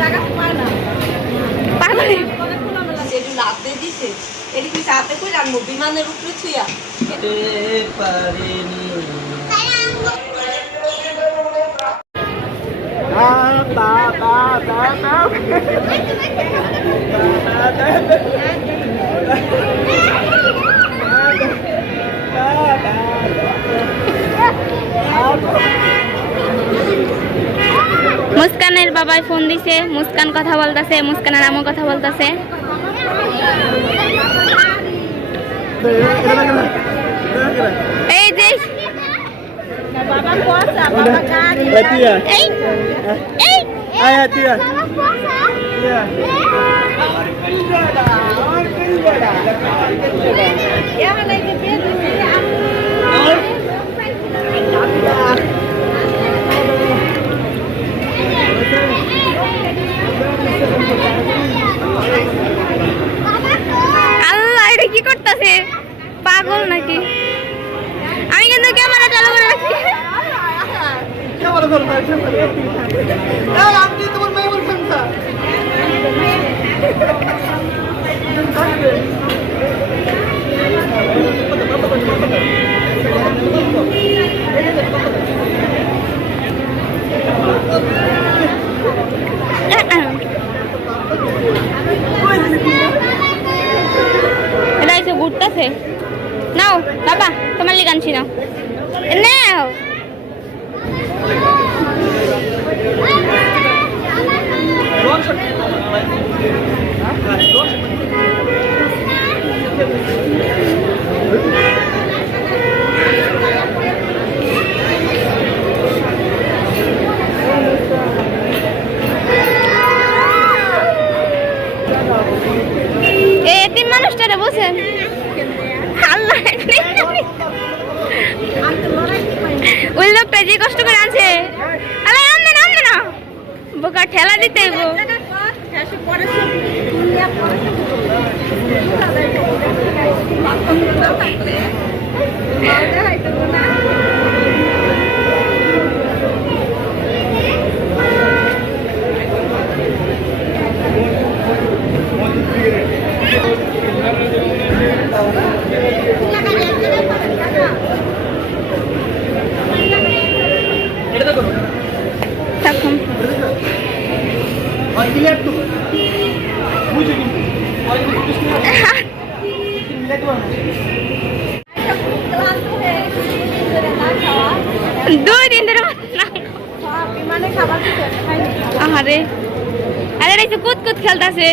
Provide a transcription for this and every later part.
জায়গা পায় না পাগল? একটু লাভ দিয়ে দিছে এটি কি সাথে কই রাখব বিমানের উপরে ছুঁয়া পারিনি মুস্কানের বাবাই ফোন দিছে মুস্কান কথা বলতাছে মুস্কানের আমও কথা বলতাছে এই যে বাবা পয়সা বাবা গাড়ি Tia, এই এই ayo Tia. Tia. এখানে কি দিয়ে দিছি আল্লাহ এটা কি করতেছে পাগল নাকি আমি কিন্তু ক্যামেরা চালু করে রাখছি এটা ঘুরতেছে নাও বাবা তোমার লিগে আনছি নাও। নাও। এ ঠেলা দিতে দুই দিন ধরে আহারে। আরে এই যে কুত কুত খেলতাছে।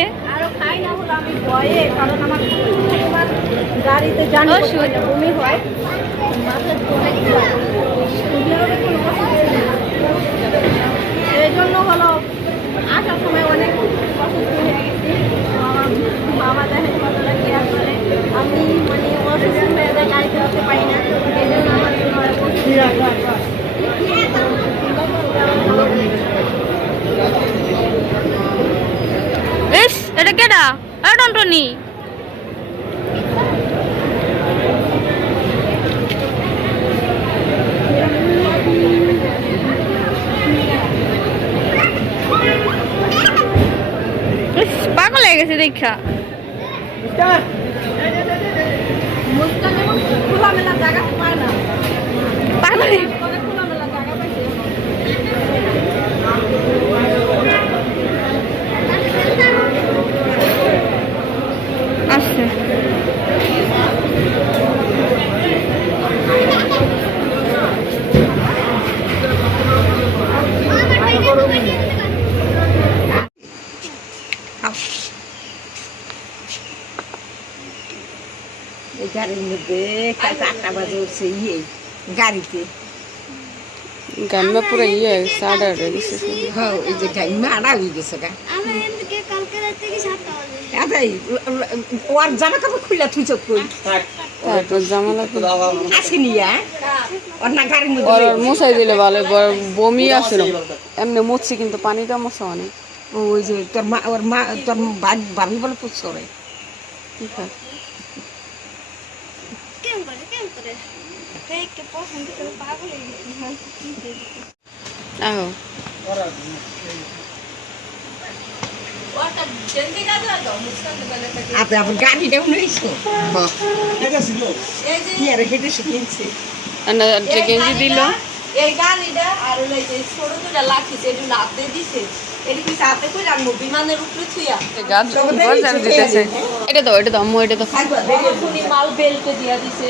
জন্য হলো আসার সময় অনেক অসুস্থ হয়ে গেছি আমার বাবা দেখে কতটা কেয়ার করে আমি মানে অসুস্থ হয়ে যায় গাড়িতে উঠতে পারি না। এই জন্য আমার জন্য অনেক অসুবিধা হয়। ইস এটা কেডা? এ টন্টনি। পাগল হয়ে গেছে দেখা। গাড়ির মধ্যে কাল আটটা বাজে উঠছে ইয়ে গাড়িতে। গাম্মা পুরো ইয়ে সাড়ে হ্যাঁ এই যে আড়া হয়ে গেছে গা। ওর জামা কাপড় তুই চোখ কই? তারপর জামালা হ্যাঁ? ওর না গাড়ির মধ্যে ওর লয়ে মশাই দিলে ভালো বড় বমি আসছিল এমনি মুছছি কিন্তু পানিটা মশা অনেক ওই যে তোর মা ওর মা তোর বা- ভাবি বলে পুষছো রে ঠিক আছে কেমন করে কেমন করে দেখে পছন্দ করে পাগল হয়ে গেছি আহো আপনি আপনার গাড়িটাও নিয়েছে হ্যাঁ। কি আর হেঁটে শিখিয়েছে আর না, যে গেঞ্জি দিল। এই গাড়িটা আর ওই যে ছোট দুটা লাঠি দিছে উপরে ছুঁয়া গাছ বাজার দিতেছে। এটা দাও এটা দাও আম্মু এটা দাও। এখনই মাল বেল্টে দিয়া দিছে।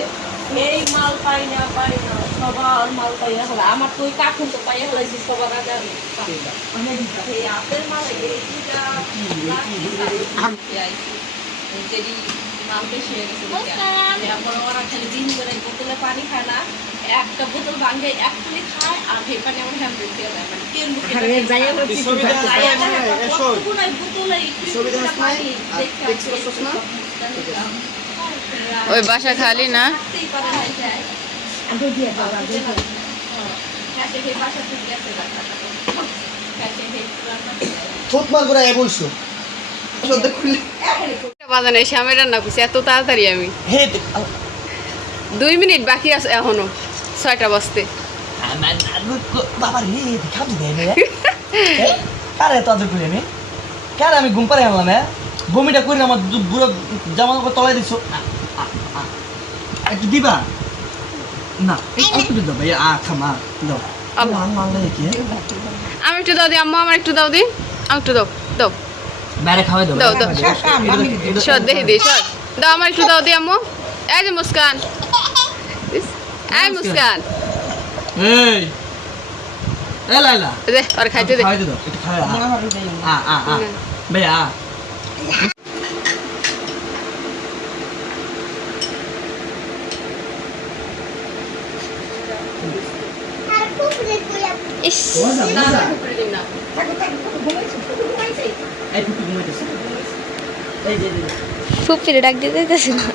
এই মাল পাই না পাই না সবার মাল পাই না হলে আমার তো ওই কাকুন তো পাইয়া হলাইছি সবার আগে আমি। এই আপেল মাল এই দুটা যদি মাল বেশি হয়ে গেছে তারপর ওরা খালি দিন করে বোতলে পানি খায় না। একটা বোতল ভাঙে এক প্লেট খায় আর সেই পানি আমার হ্যান্ডেল দিয়ে দেয়। মানে তেল মুখে আরে ওই বাসা খালি না? রান্না করছি এত তাড়াতাড়ি আমি। দুই মিনিট বাকি আছে এখনও ছয়টা বাজতে। আমি? আমি ঘুম পারে আনলাম বমিটা করে আমার বুড়ো জামা তলায় দিচ্ছ একটু দিবা না একটু দাও ভাই আ খামা দাও আমি একটু দাও দি আম্মা আমার একটু দাও দি আমি একটু দাও দাও বাইরে খাওয়াই দাও দাও, দাও। সর দেখি দি সর দাও আমার একটু দাও দি আম্মু এই যে মুস্কান এই মুস্কান এই এ লাইলা দে আর খাইতে দে খাওয়াই দাও একটু আ আ আ ভাই আ ইস না, না। ফুপিরে ডাক দিতে দিতেছে না।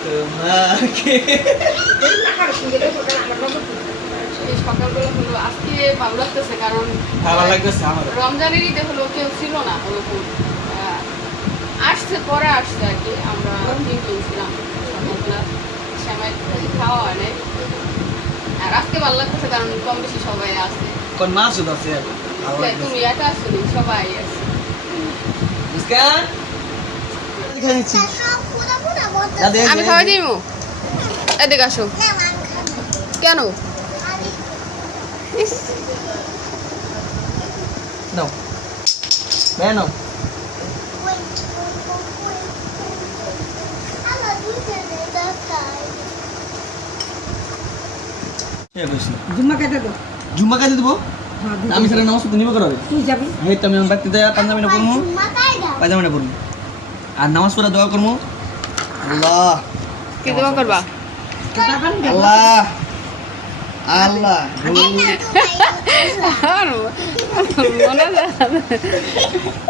তোমাকে। এই সকালবেলা হলো আজকে ভালো লাগতেছে কারণ ভালো লাগতেছে আমার। রমজানের ঈদে হলো কেউ ছিল না ওরকম আসছে পরে আসছে আর কি আমরা সকালবেলা শ্যামাই খাওয়া হয় নাই। আর আজকে ভালো লাগতেছে কারণ কম বেশি সবাই আসছে শুধু আছে? তুমি একা সবাই মুস্কান আমি খাওয়াই এদিকে আসো। কেন? ইস, নাও ভাই নাও জুম্মা কেটে দাও। জুম্মা কাজে দেবো? হ্যাঁ, আমি সেটা নামাজ পড়তে নিব করাবে। তুই যাবি? হেই তো আমি বাড়িতে দেয়া পাঞ্জাবিটা আর নামাজ পড়ে দোয়া করব আল্লাহ। কি দোয়া করবা? আল্লাহ। আল্লাহ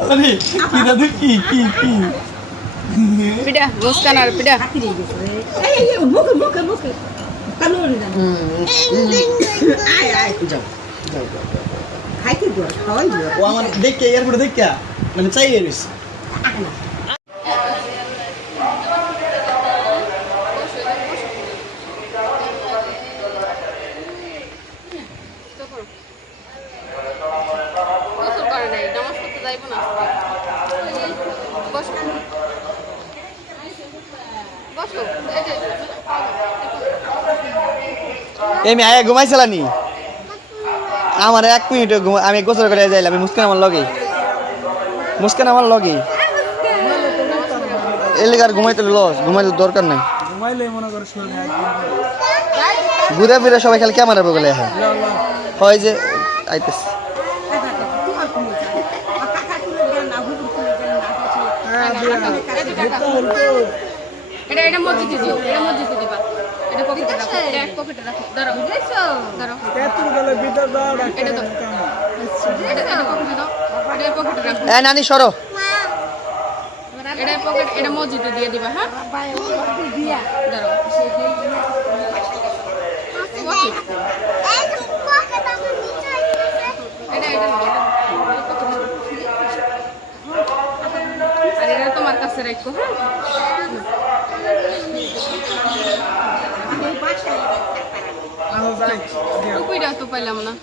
মনে কি কি কি কি পিঠা মুস্কান আর পিঠা হাতি দিয়ে গেছে রে। এই, এই, এই, মুখে, মুখে, মুখে। কালো হয়ে যাবে। আয়, আয়। যাও যাও যাও যাও। খাইতে দিও, খাওয়াই দিও। ও আমার দেখকে এয়ারপোর্টে দেখকে মানে চাই এরিস গোসল করে নাই নামাজ পড়তে যাইব না বসো বসো এই যে এমি আয়া ঘুমাইছিলানি আমার এক মিনিট আমি গোসল করে যাইলাম আমি মুস্কান আমার লগে। মুস্কান আমার লগে। এলাকার ঘুমাইতে লস ঘুমাইতে দরকার নাই। ঘুরে ফিরে সবাই খালি ক্যামেরা বগলে হ্যাঁ হয় যে আইতেছে। এটা এটা মসজিদে দিও এটা মসজিদে দিবা। এটা পকেটে রাখো এটা এক পকেটে রাখো। ধরো বুঝাইছো ধরো এটা দাও। এটা এটা পকেটে দাও। এটা পকেটে রাখো। এ নানি সরো। এটা পকেট এটা মসজিদে দিয়ে দিবা হ্যাঁ? ধরো এটা এটা নাও, এটা- আর এটা তোমার কাছে রাখো হ্যাঁ? ટોપી રાખતો પહેલા હમણાં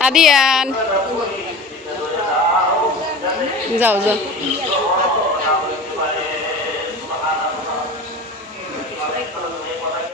આદિયાન જાઓ જાઓ